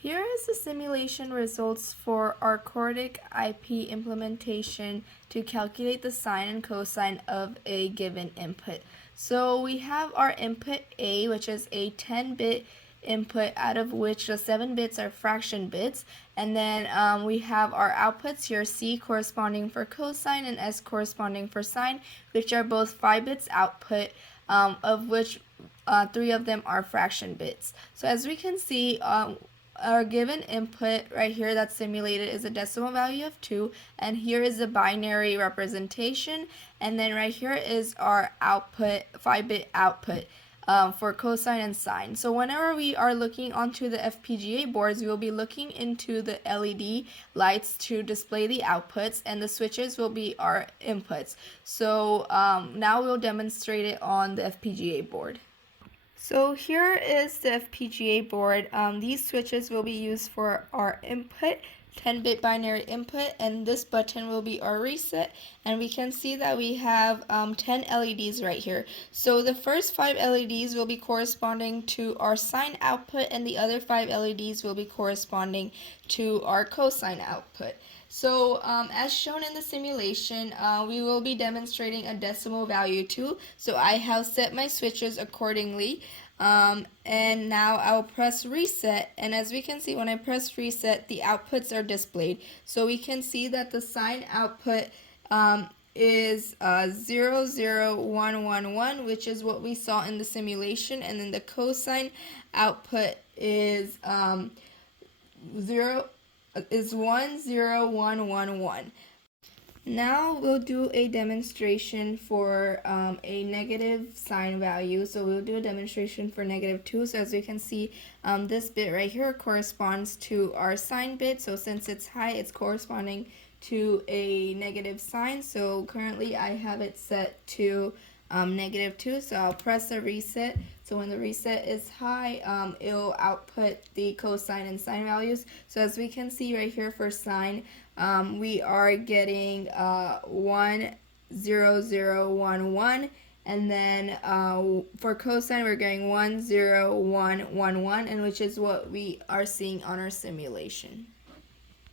Here is the simulation results for our CORDIC IP implementation to calculate the sine and cosine of a given input. So we have our input A, which is a 10-bit input, out of which the 7 bits are fraction bits, and then we have our outputs here, C corresponding for cosine and S corresponding for sine, which are both 5 bits output, of which 3 of them are fraction bits. So as we can see, our given input right here that's simulated is a decimal value of 2, and here is the binary representation, and then right here is our output, 5-bit output for cosine and sine. So whenever we are looking onto the FPGA boards, we will be looking into the LED lights to display the outputs, and the switches will be our inputs. So now we'll demonstrate it on the FPGA board. So here is the FPGA board. These switches will be used for our input, 10-bit binary input, and this button will be our reset, and we can see that we have 10 LEDs right here. So the first 5 LEDs will be corresponding to our sine output, and the other 5 LEDs will be corresponding to our cosine output. So as shown in the simulation, we will be demonstrating a decimal value too. So I have set my switches accordingly. And now I'll press reset, and as we can see, when I press reset, the outputs are displayed. So we can see that the sine output is 00111, which is what we saw in the simulation, and then the cosine output is 10111. Now we'll do a demonstration for a negative sine value. So we'll do a demonstration for -2. So as you can see, this bit right here corresponds to our sine bit. So since it's high, it's corresponding to a negative sign. So currently I have it set to -2. So I'll press the reset. So when the reset is high, it'll output the cosine and sine values. So as we can see right here for sine, we are getting 10011, and then for cosine we're getting 10111, and which is what we are seeing on our simulation.